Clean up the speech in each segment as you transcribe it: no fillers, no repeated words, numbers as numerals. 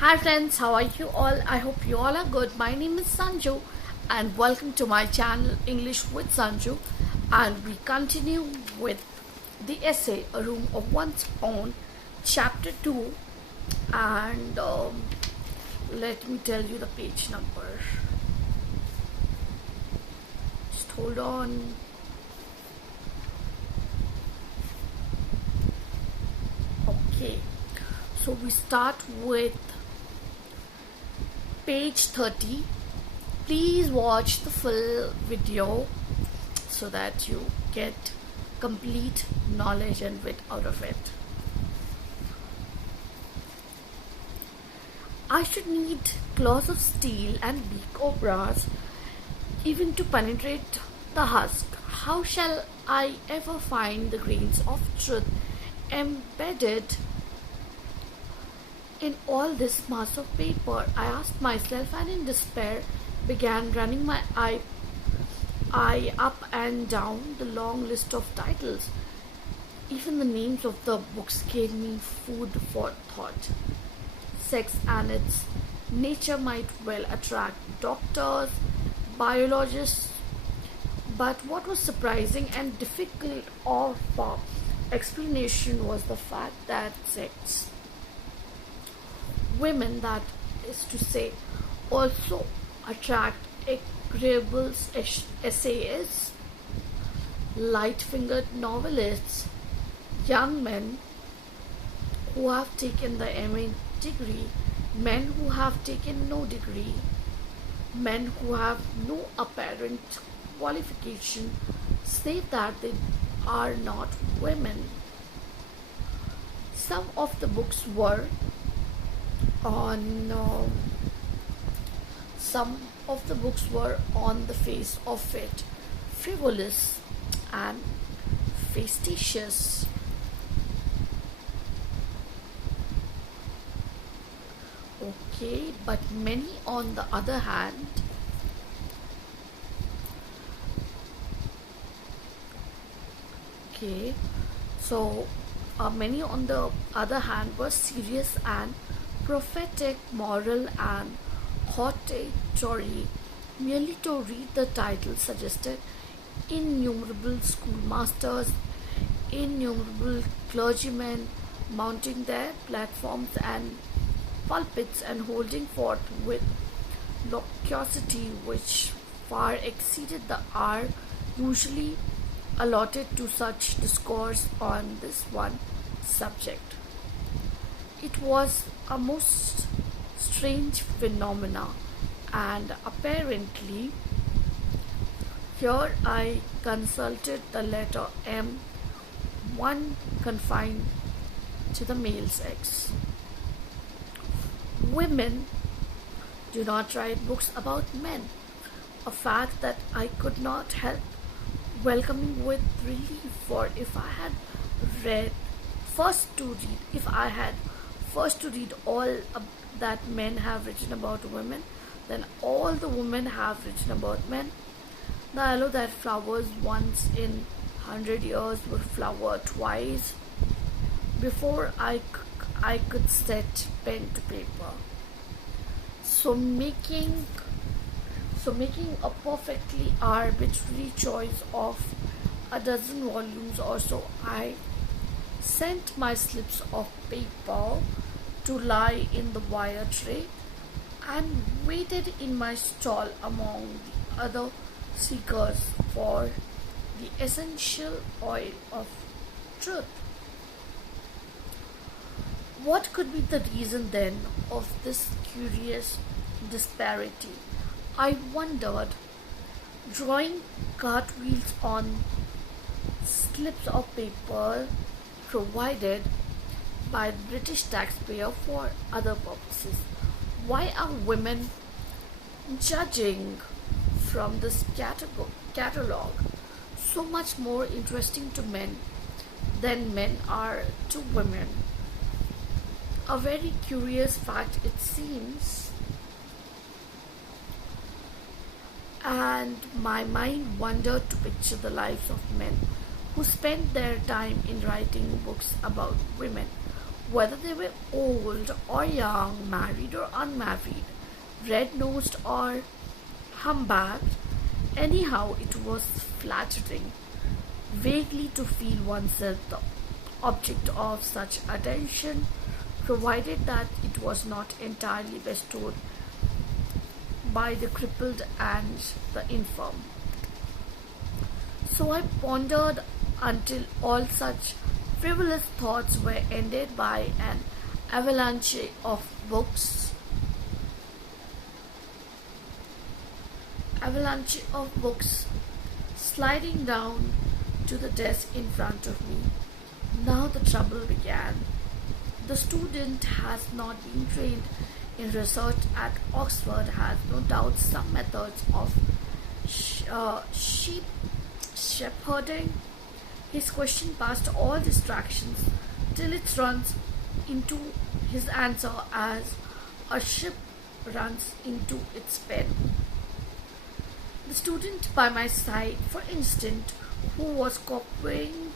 Hi friends, how are you all? I hope you all are good. My name is Sanju and welcome to my channel English with Sanju, and we continue with the essay A Room of One's Own, chapter 2, and let me tell you the page number. Just hold on. Okay, so we start with page 30. Please watch the full video so that you get complete knowledge and wit out of it. I should need claws of steel and beak of brass even to penetrate the husk. How shall I ever find the grains of truth embedded in all this mass of paper? I asked myself, and in despair began running my eye up and down the long list of titles. Even the names of the books gave me food for thought. Sex and its nature might well attract doctors, biologists, but what was surprising and difficult of explanation was the fact that sex, women, that is to say, also attract agreeable essayists, light-fingered novelists, young men who have taken the MA degree, men who have taken no degree, men who have no apparent qualification, save that they are not women. Some of the books were on the face of it frivolous and facetious. Okay, but many on the other hand many on the other hand were serious and prophetic, moral and hortatory. Merely to read the title suggested innumerable schoolmasters, innumerable clergymen mounting their platforms and pulpits and holding forth with loquacity which far exceeded the hour usually allotted to such discourse on this one subject. It was a most strange phenomena, and apparently here I consulted the letter M, one confined to the male sex. Women do not write books about men, a fact that I could not help welcoming with relief, for if I had first to read all that men have written about women, then all the women have written about men. The aloe that flowers once in 100 years would flower twice before I could set pen to paper. So making a perfectly arbitrary choice of a dozen volumes or so, I sent my slips of paper to lie in the wire tray and waited in my stall among the other seekers for the essential oil of truth. What could be the reason then of this curious disparity? I wondered, drawing cartwheels on slips of paper provided by the British taxpayer for other purposes. Why are women, judging from this catalogue, so much more interesting to men than men are to women? A very curious fact it seems, and my mind wandered to picture the lives of men who spent their time in writing books about women. whether they were old or young, married or unmarried, red-nosed or humbugged. Anyhow, it was flattering vaguely to feel oneself the object of such attention, provided that it was not entirely bestowed by the crippled and the infirm. So I pondered until all such frivolous thoughts were ended by an avalanche of books. Avalanche of books sliding down to the desk in front of me. Now the trouble began. The student has not been trained in research at Oxford, has no doubt some methods of sheep shepherding his question past all distractions till it runs into his answer as a ship runs into its pen. The student by my side, for instance, who was copying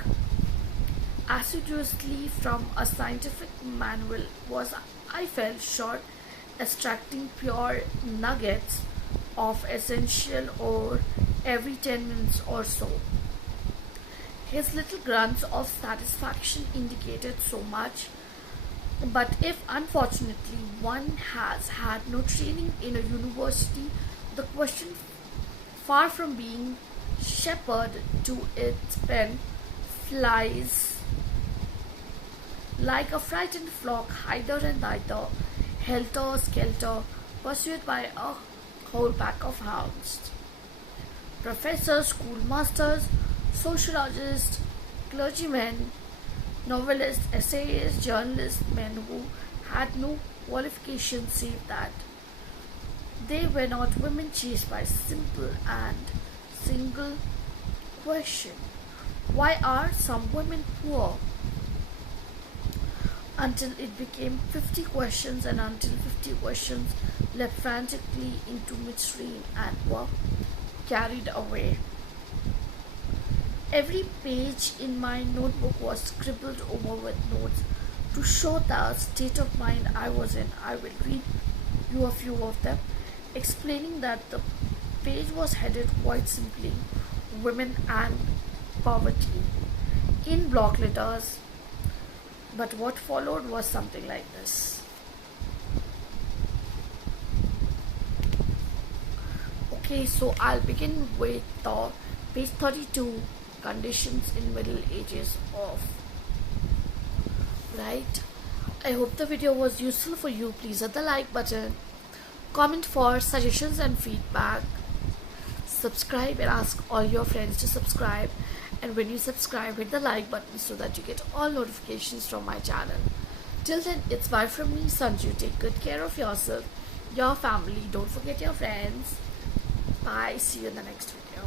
assiduously from a scientific manual, was, I felt sure, extracting pure nuggets of essential ore every 10 minutes or so. His little grunts of satisfaction indicated so much, but if unfortunately one has had no training in a university, the question, far from being shepherded to its pen, flies like a frightened flock hither and thither, helter-skelter, pursued by a whole pack of hounds. Professors, schoolmasters, sociologists, clergymen, novelists, essayists, journalists, men who had no qualification save that they were not women chased by simple and single question: why are some women poor? Until it became 50 questions, and until 50 questions leapt frantically into midstream and were carried away. Every page in my notebook was scribbled over with notes to show the state of mind I was in. I will read you a few of them, explaining that the page was headed quite simply Women and Poverty in block letters, but what followed was something like this. Okay, so I'll begin with the page 32, conditions in Middle Ages of. Right? I hope the video was useful for you. Please hit the like button, comment for suggestions and feedback, subscribe and ask all your friends to subscribe, and when you subscribe, hit the like button so that you get all notifications from my channel. Till then, it's bye from me, Sanju. Take good care of yourself, your family, don't forget your friends. Bye, see you in the next video.